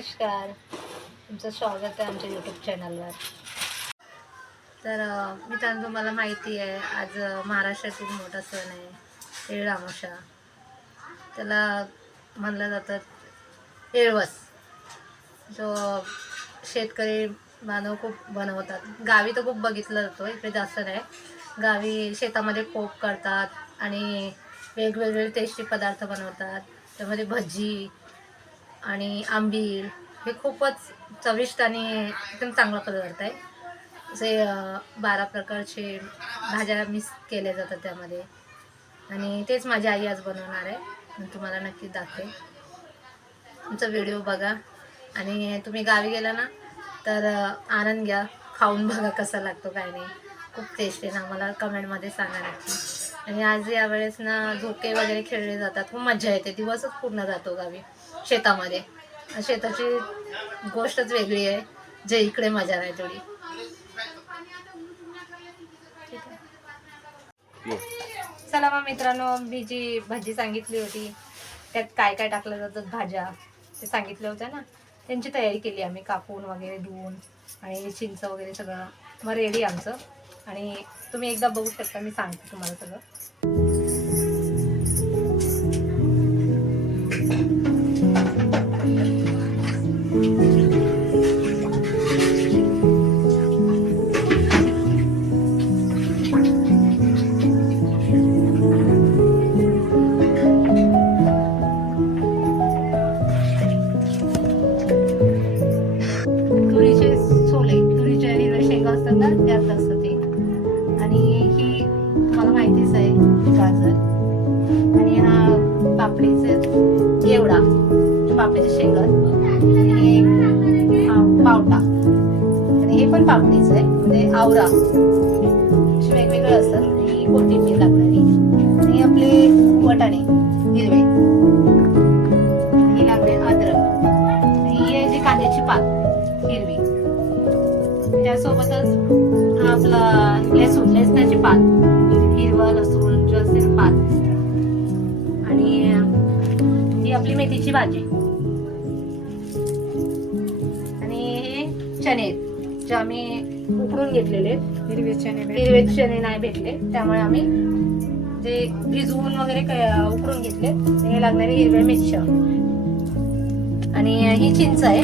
नमस्कार, तुमचं स्वागत आहे आमच्या यूट्यूब चॅनलवर. तर मित्रांनो, तुम्हाला माहिती आहे आज महाराष्ट्रातील मोठा सण आहे येळ अमावस्या. त्याला म्हणलं जातं येळवस, जो शेतकरी मानव खूप बनवतात. गावी तर खूप बघितलं जातो, इकडे जास्त नाही. गावी शेतामध्ये कोप करतात आणि वेगवेगळे टेस्टी पदार्थ बनवतात. त्यामध्ये भजी आणि आंबील हे खूपच चविष्ट आणि एकदम चांगला पदार्थ आहे. असे 12 प्रकारचे भाज्या मिक्स केल्या जातात त्यामध्ये, आणि तेच माझी आई आज बनवणार आहे. मी तुम्हाला नक्की दाखवेन. तुमचा व्हिडिओ बघा आणि तुम्ही गावी गेला ना तर आनंद घ्या, खाऊन बघा कसा लागतो काय नाही. खूप टेस्ट आहे ना, मला कमेंटमध्ये सांगा नक्की. आणि आज यावेळेस ना झोके वगैरे खेळले जातात, खूप मजा येते. दिवसच पूर्ण जातो गावी शेतामध्ये. शेताची गोष्टच वेगळी आहे, जे इकडे मजा नाही थोडी. ठीक आहे, चला मग मित्रांनो, मी जी भाजी सांगितली होती त्यात काय काय टाकलं जातात भाज्या ते सांगितल्या होत्या ना, त्यांची तयारी केली आम्ही, कापून वगैरे धुवून आणि चिंच वगैरे सगळं मग रेडी आमचं. आणि तुम्ही एकदा बघू शकता, मी सांगते तुम्हाला सगळं. तुरीच्या हिरव्या शेंगा असतात ना, त्यात असतं ते. आणि ही तुम्हाला माहितीच आहे, गाजर. आणि हा पापडीचे एवढा पापडीचे शेंगा, आणि पावटा, आणि हे पण पापडीच आहे, म्हणजे आवरा. वेगवेगळं असतात. ही कोथिंबीर लागणारी, आणि आपले वटाणे हिरवे, ही लागले अद्रक, ही आहे जी कांद्याची पात हिरवी. त्यासोबतच हा आपला लसणाची पात, हिरवा लसूण जो असेल पात, आणि ही आपली मेथीची भाजी. आणि हे चणे जे आम्ही उकडून घेतलेले. हिरवे चणे नाही भेटले, त्यामुळे आम्ही जे भिजवून वगैरे उकडून घेतले. हे लागणारे हिरव्या मिरच्या, आणि ही चिंच आहे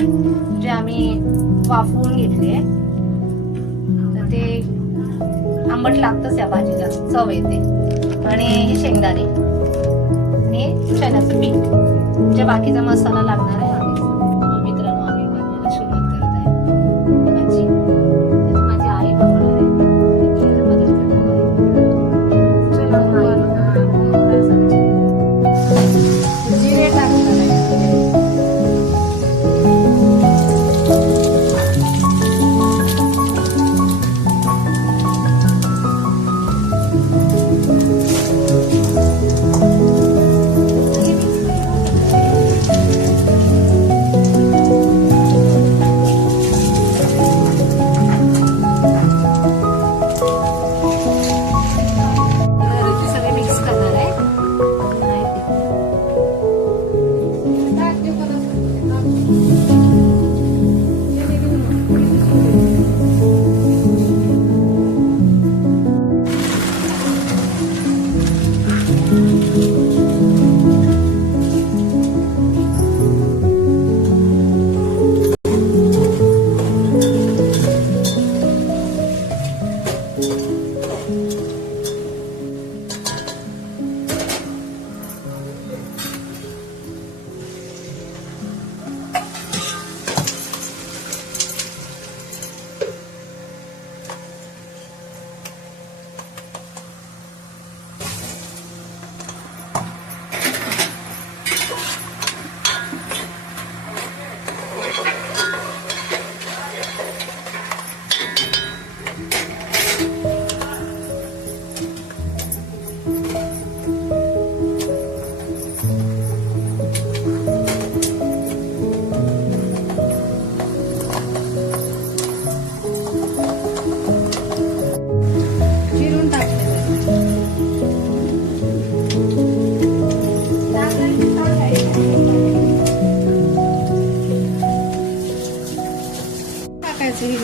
जे आम्ही वाफवून घेतली. तर ते आंबट लागतंच या भाजीला, चव येते. आणि ही शेंगदाणे आणि चण्याचं पीठ, जे बाकीचा मसाला लागणार आहे. मित्रांनो, आम्ही बनवायला सुरुवात करत आहे भाजी. माझी आई बनवणार आहे, मदत करणार आहे. जिरे टाकणार आहे.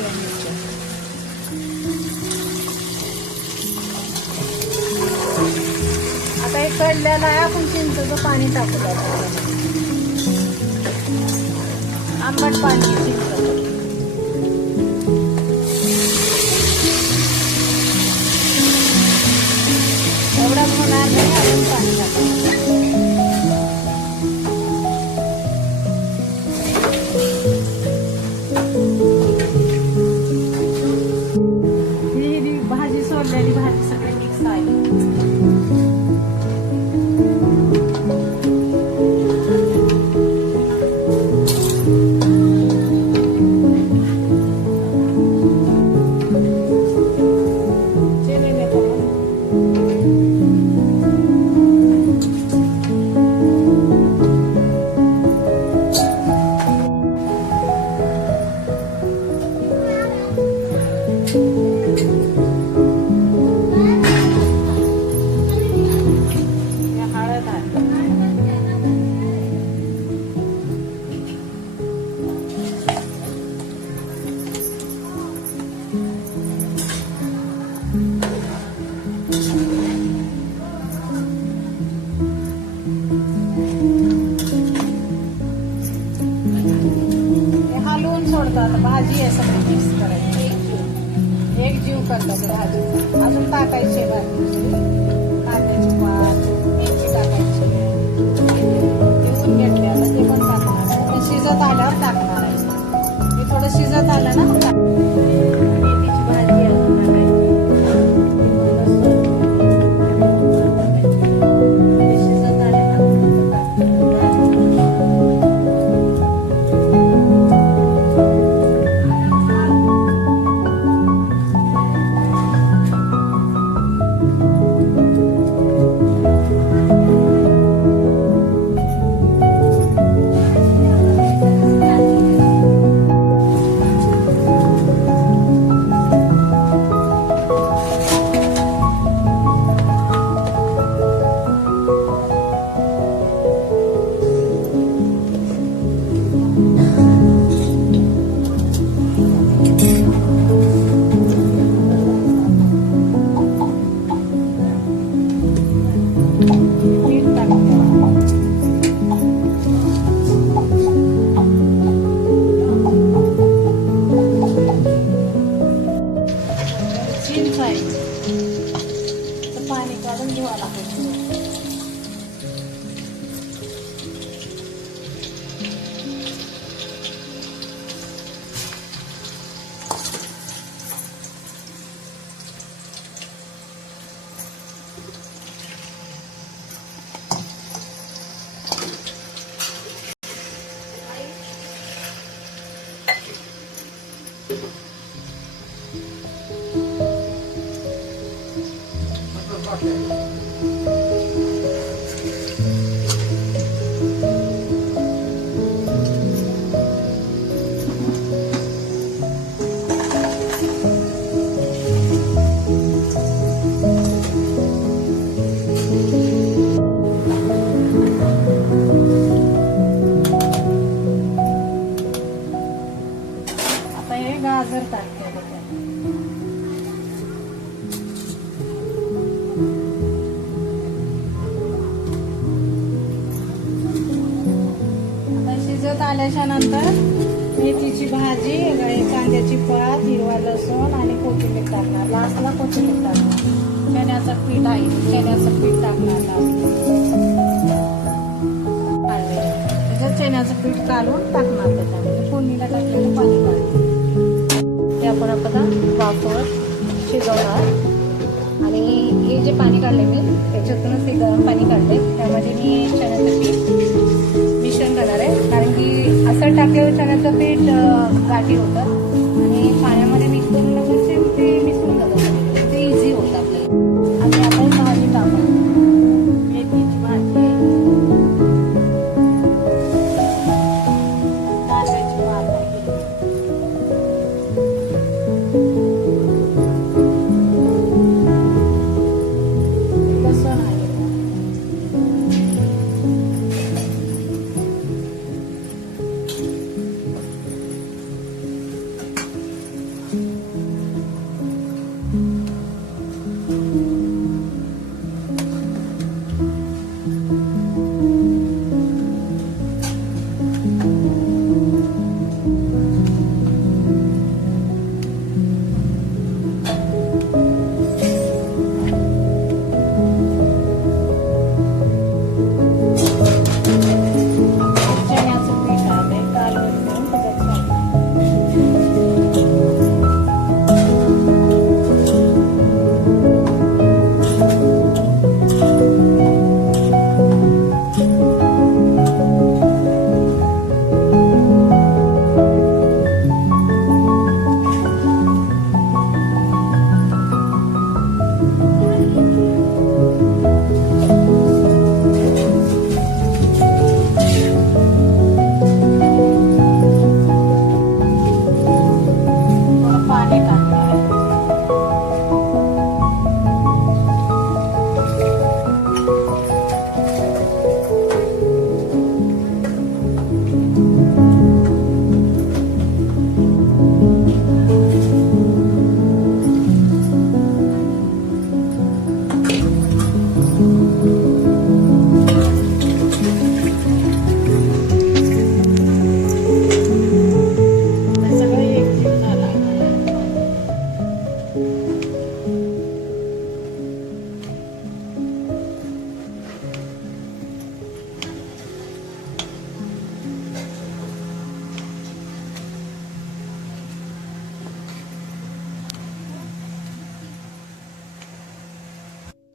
हिरव्या मिरच्या. आता हे कढलेलं आहे, आपण चिंचेचं पाणी टाकू द्यायचं. आंबट पाणी चिंचेचं. एवढंच होणार नाही, अजून पाणी टाकायचं. ही भाजी सोडलेली भाजी सगळे मिक्स आहे. सोडतात भाजी आहे सगळी मिक्स करायची. एक जीव करतात भाजी. अजून टाकायची भाजी, कांद्याची पात, मिरची टाकायची. घेऊन घेतले आता ते पण टाकणार आहे. ते शिजत आल्यावर टाकणार आहे. ते थोडं शिजत आलं ना मग मेथीची भाजी अजून टाकायची. ते शिजत आले ना पाणी काढून घ्यावं लागतं. आता हे गाजर टाकते बघा. शिजत आल्याच्या नंतर मेथीची भाजी, कांद्याची पात, हिरवा लसूण आणि कोथिंबीर टाकणार. लास्टला कोथिंबीर टाकणार. चण्याचं पीठ आहे, चण्याचं पीठ टाकणार त्याच्यात चण्याचं पीठ काढून टाकणार. त्याच्यामध्ये फोडणीला टाकलेलं पाणी काढणार. ते आपण आता वाफवर शिजवणार. आणि हे जे पाणी काढले मी त्याच्यातूनच ते गरम पाणी काढले. त्यामध्ये मी चण्याचं पीठ मिश्रण करणार आहे. कारण की असं टाकल्यावर चण्याचं पीठ गाठी होतं आणि पाण्यामध्ये मिक्स करून टाकून ते मिसळून जातं. ते इझी होतं आपल्याला. आणि आपण भाजी टाकू. मेथीची भाजी, कांद्याची भाजी, लसूण आहे.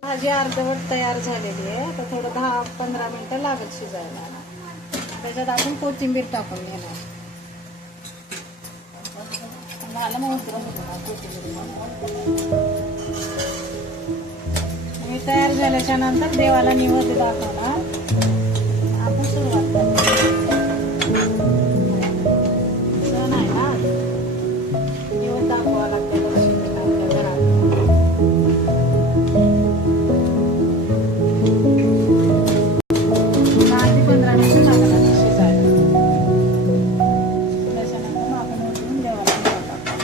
भाजी अर्धवट तयार झालेली आहे. तर थोडं 10-15 मिनिटं लागत शिजायला. त्याच्यात आपण कोथिंबीर टाकून घेणार. झालं मग उतरून घेणार कोथिंबीर. हे तयार झाल्याच्या नंतर देवाला निवेद्य दाखवणार. आपण सुरुवात करणार. सण आहे ना, निवेद्य दाखवावं लागतं लक्ष्मीला आपल्या घरात. 10 ते 15 मिनिटं लागतात शिजायला. त्याच्यानंतर आपण उतरून देवाला निवेद्य दाखवणार.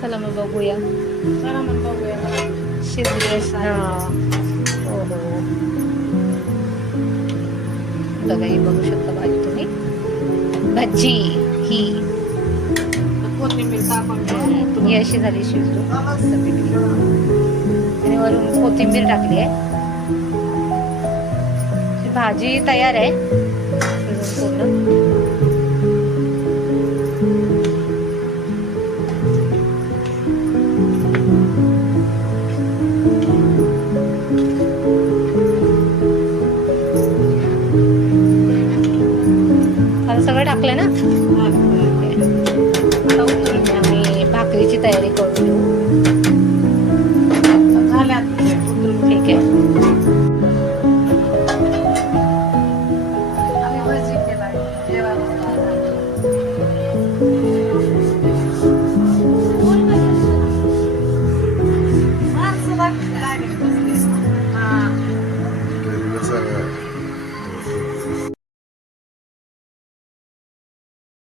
चला मग बघूया. चला मग बघूया शिजले. हो हो, बघा ही बघू शकता भाजी तुम्ही. भाजी ही कोथिंबीर टाकून ही अशी झाली शिजू. आणि वरून कोथिंबीर टाकली आहे. भाजी तयार आहे पूर्ण. आता सगळं टाकलंय ना. आम्ही भाकरीची तयारी करू.